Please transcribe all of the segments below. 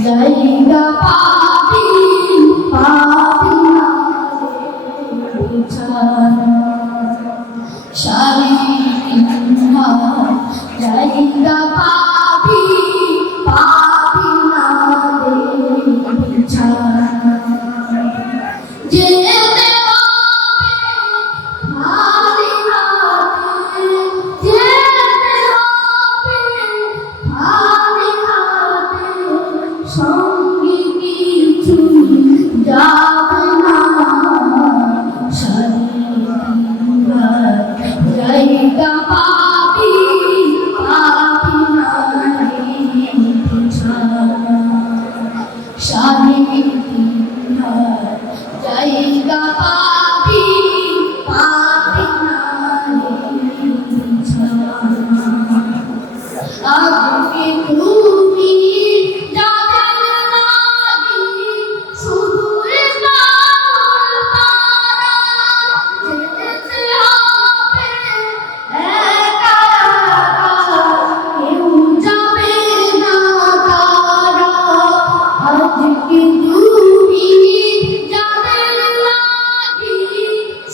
জায়গা পাপি পাপি শারীরিক জায়গা পাপি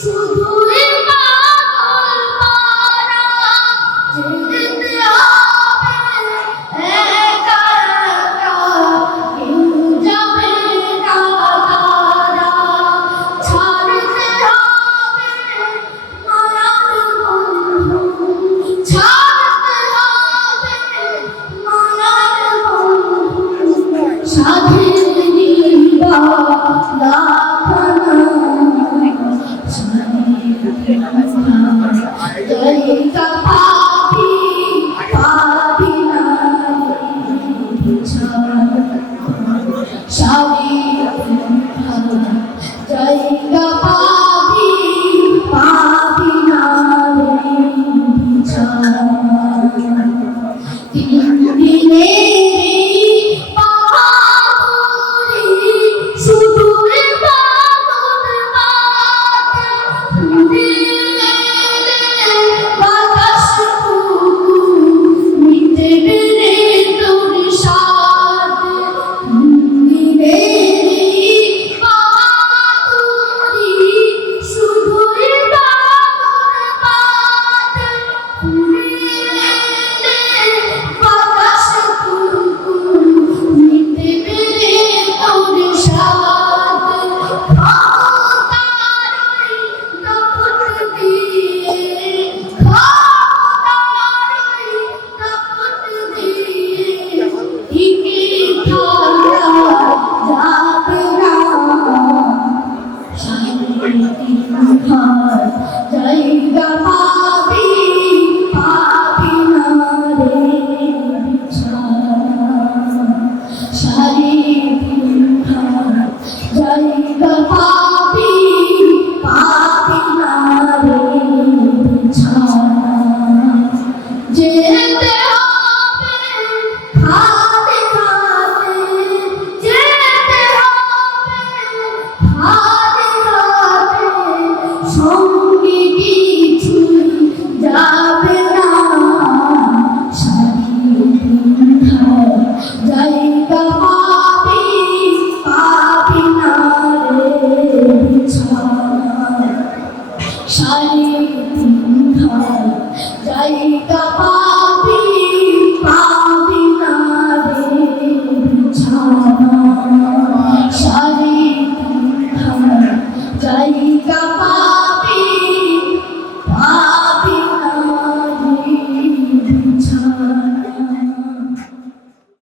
শুধু পাগল পারা জায়গা পাবি Amen.